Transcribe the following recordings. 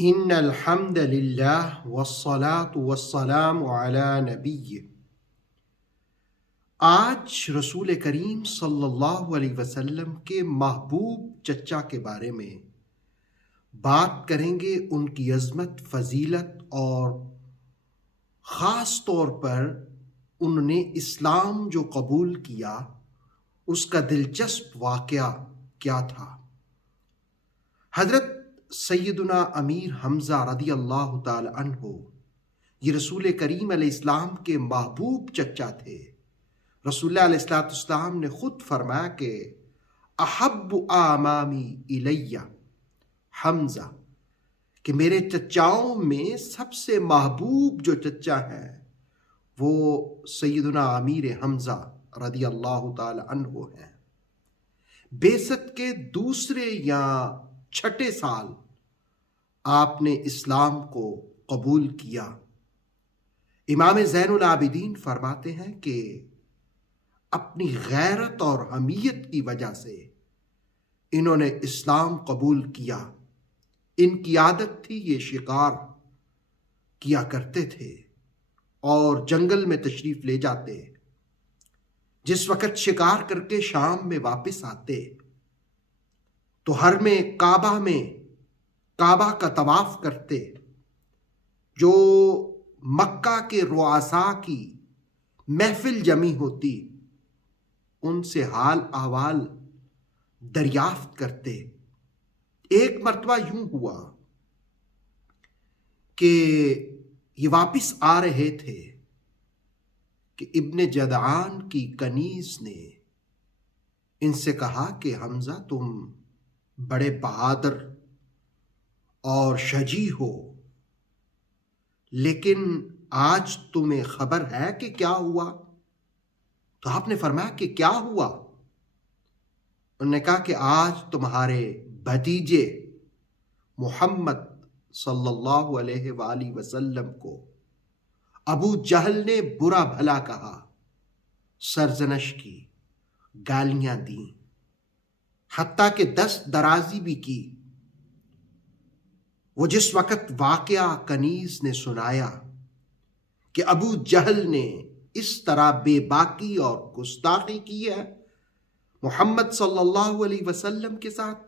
ان الحمد للہ والصلاة والسلام علی نبی. آج رسول کریم صلی اللہ علیہ وسلم کے محبوب چچا کے بارے میں بات کریں گے، ان کی عظمت، فضیلت اور خاص طور پر انہوں نے اسلام جو قبول کیا اس کا دلچسپ واقعہ کیا تھا. حضرت سیدنا امیر حمزہ رضی اللہ تعالی عنہ یہ رسول کریم علیہ السلام کے محبوب چچا تھے. رسول اللہ علیہ السلام نے خود فرمایا کہ احب اعمامی الیہ حمزہ، کہ میرے چچاؤں میں سب سے محبوب جو چچا ہیں وہ سیدنا امیر حمزہ رضی اللہ تعالی عنہ ہیں. بعثت کے دوسرے یا چھٹے سال آپ نے اسلام کو قبول کیا. امام زین العابدین فرماتے ہیں کہ اپنی غیرت اور حمیت کی وجہ سے انہوں نے اسلام قبول کیا. ان کی عادت تھی یہ شکار کیا کرتے تھے اور جنگل میں تشریف لے جاتے. جس وقت شکار کر کے شام میں واپس آتے تو حرم کعبہ کا طواف کرتے. جو مکہ کے رؤساء کی محفل جمی ہوتی ان سے حال احوال دریافت کرتے. ایک مرتبہ یوں ہوا کہ یہ واپس آ رہے تھے کہ ابن جدعان کی کنیز نے ان سے کہا کہ حمزہ تم بڑے بہادر اور شجاع ہو، لیکن آج تمہیں خبر ہے کہ کیا ہوا؟ تو آپ نے فرمایا کہ کیا ہوا؟ انہوں نے کہا کہ آج تمہارے بھتیجے محمد صلی اللہ علیہ وآلہ وسلم کو ابو جہل نے برا بھلا کہا، سرزنش کی، گالیاں دیں، حتیٰ کہ دست درازی بھی کی. وہ جس وقت واقعہ کنیز نے سنایا کہ ابو جہل نے اس طرح بے باکی اور گستاخی کی ہے محمد صلی اللہ علیہ وسلم کے ساتھ،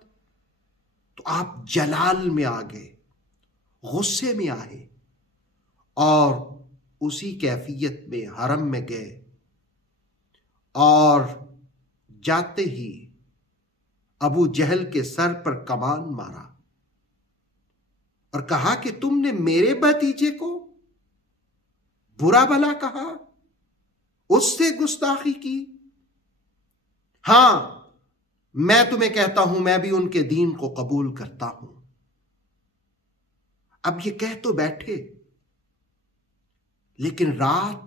تو آپ جلال میں آ گئے، غصے میں آئے اور اسی کیفیت میں حرم میں گئے اور جاتے ہی ابو جہل کے سر پر کمان مارا اور کہا کہ تم نے میرے بھتیجے کو برا بھلا کہا، اس سے گستاخی کی. ہاں، میں تمہیں کہتا ہوں میں بھی ان کے دین کو قبول کرتا ہوں. اب یہ کہہ تو بیٹھے، لیکن رات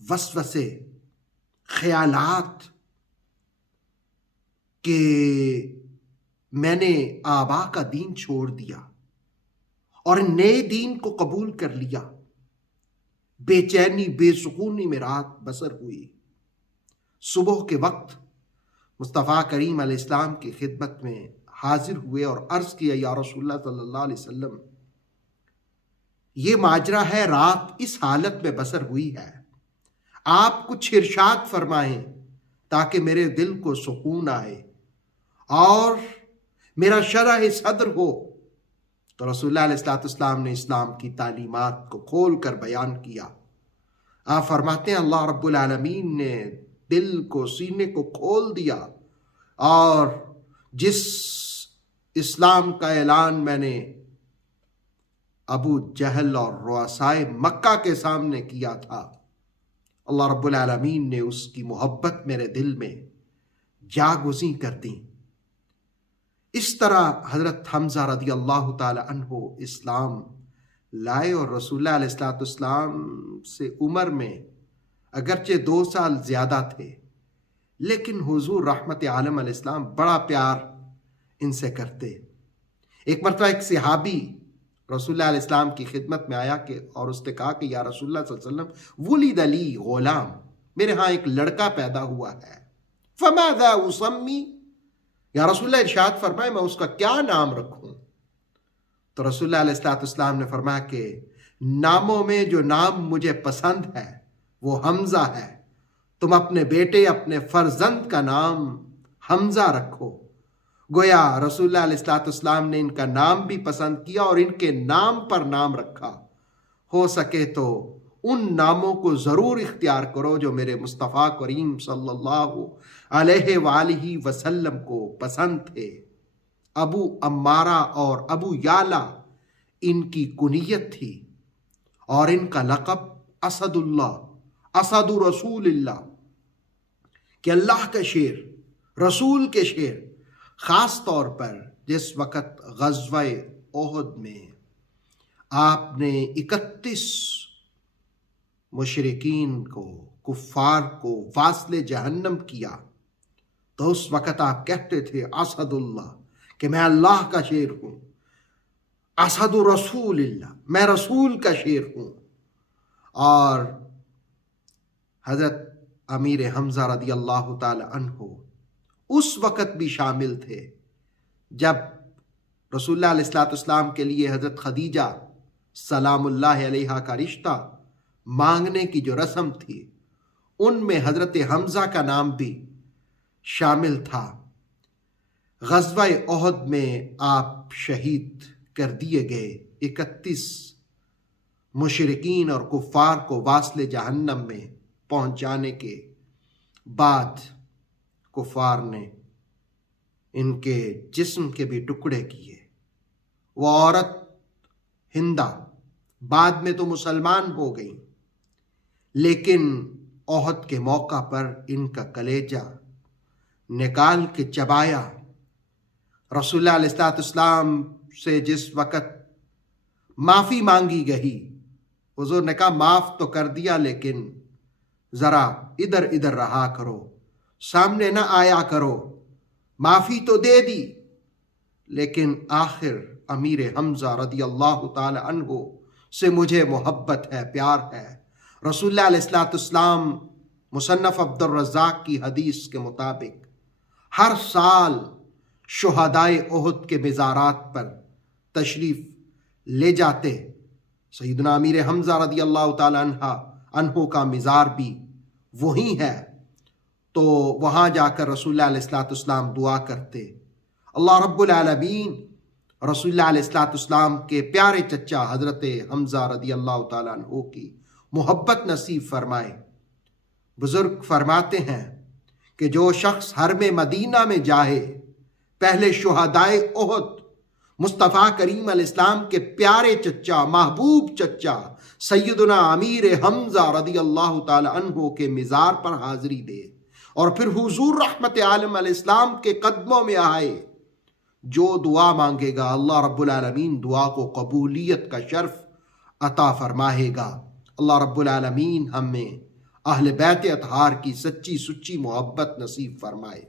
وسوسے، خیالات کہ میں نے آبا کا دین چھوڑ دیا اور نئے دین کو قبول کر لیا. بے چینی، بے سکونی میں رات بسر ہوئی. صبح کے وقت مصطفیٰ کریم علیہ السلام کی خدمت میں حاضر ہوئے اور عرض کیا، یا رسول اللہ صلی اللہ علیہ وسلم، یہ ماجرا ہے، رات اس حالت میں بسر ہوئی ہے، آپ کچھ ارشاد فرمائیں تاکہ میرے دل کو سکون آئے اور میرا شرح صدر ہو. تو رسول اللہ علیہ السلام نے اسلام کی تعلیمات کو کھول کر بیان کیا. آپ فرماتے ہیں اللہ رب العالمین نے دل کو، سینے کو کھول دیا، اور جس اسلام کا اعلان میں نے ابو جہل اور رؤسائے مکہ کے سامنے کیا تھا، اللہ رب العالمین نے اس کی محبت میرے دل میں جاگزیں کر دی. اس طرح حضرت حمزہ رضی اللہ تعالی عنہ اسلام لائے اور رسول اللہ علیہ السلام سے عمر میں اگرچہ 2 سال زیادہ تھے، لیکن حضور رحمت عالم علیہ السلام بڑا پیار ان سے کرتے. ایک مرتبہ ایک صحابی رسول اللہ علیہ السلام کی خدمت میں آیا اور اس نے کہا کہ یا رسول اللہ صلی اللہ علیہ وسلم، ولد لی غلام، میرے ہاں ایک لڑکا پیدا ہوا ہے، فماذا اسمی، یا رسول اللہ ارشاد فرمائے میں اس کا کیا نام رکھوں؟ تو آپ نے فرمایا کہ اس کا نام ابو جہل رکھو. اب یہ کہہ تو بیٹھے، لیکن رات وسوسے، خیالات کہ میں نے آبا کا دین چھوڑ دیا اور نئے دین کو قبول کر لیا. تو رسول اللہ علیہ السلام نے فرمایا کہ ناموں میں جو نام مجھے پسند ہے وہ حمزہ ہے، تم اپنے بیٹے اپنے فرزند کا نام حمزہ رکھو۔ گویا رسول اللہ علیہ السلام نے ان کا نام بھی پسند کیا اور ان کے نام پر نام رکھا۔ ہو سکے تو ان ناموں کو ضرور اختیار کرو جو میرے مصطفیٰ کریم صلی اللہ علیہ وآلہ وسلم کو پسند تھے۔ ابو امارہ اور ابو یالا ان کی کنیت تھی اور ان کا لقب اسد اللہ، اسد رسول اللہ، کہ اللہ کا شیر، رسول کے شیر۔ خاص طور پر جس وقت غزوہ احد میں آپ نے 31 مشرکین کو، کفار کو واصل جہنم کیا، تو اس وقت آپ کہتے تھے اسد اللہ، کہ میں اللہ کا شیر ہوں، اسد رسول اللہ، میں رسول کا شیر ہوں۔ اور حضرت امیر حمزہ رضی اللہ تعالی عنہ اس وقت بھی شامل تھے جب رسول اللہ علیہ السلام کے لیے حضرت خدیجہ سلام اللہ علیہا کا رشتہ مانگنے کی جو رسم تھی، ان میں حضرت حمزہ کا نام بھی شامل تھا۔ غزوہ احد میں آپ شہید کر دیے گئے۔ 31 مشرکین اور کفار کو واصل جہنم میں پہنچ جانے کے بعد کفار نے ان کے جسم کے بھی ٹکڑے کیے۔ وہ عورت ہندہ بعد میں تو مسلمان ہو گئی، لیکن احد کے موقع پر ان کا کلیجہ نکال کے چبایا۔ رسول اللہ علیہ السلام سے جس وقت معافی مانگی گئی، حضور نے کہا معاف تو کر دیا، لیکن ذرا ادھر ادھر رہا کرو، سامنے نہ آیا کرو۔ معافی تو دے دی، لیکن آخر امیر حمزہ رضی اللہ تعالی عنہ سے مجھے محبت ہے، پیار ہے۔ رسول اللہ علیہ السلام مصنف عبد الرزاق کی حدیث کے مطابق ہر سال شہدائے احد کے مزارات پر تشریف لے جاتے۔ سیدنا امیر حمزہ رضی اللہ تعالی عنہ کا مزار بھی وہی ہے، تو وہاں جا کر رسول اللہ علیہ السلام دعا کرتے، اللہ رب العالمین رسول اللہ علیہ السلام کے پیارے چچا حضرت حمزہ رضی اللہ تعالیٰ عنہ کی محبت نصیب فرمائے۔ بزرگ فرماتے ہیں کہ جو شخص حرم مدینہ میں جائے، پہلے شہدائے احد مصطفیٰ کریم علیہ السلام کے پیارے چچا، محبوب چچا سیدنا امیر حمزہ رضی اللہ تعالی عنہ کے مزار پر حاضری دے، اور پھر حضور رحمت عالم علیہ السلام کے قدموں میں آئے، جو دعا مانگے گا اللہ رب العالمین دعا کو قبولیت کا شرف عطا فرمائے گا۔ اللہ رب العالمین ہمیں اہل بیت اطہار کی سچی سچی محبت نصیب فرمائے۔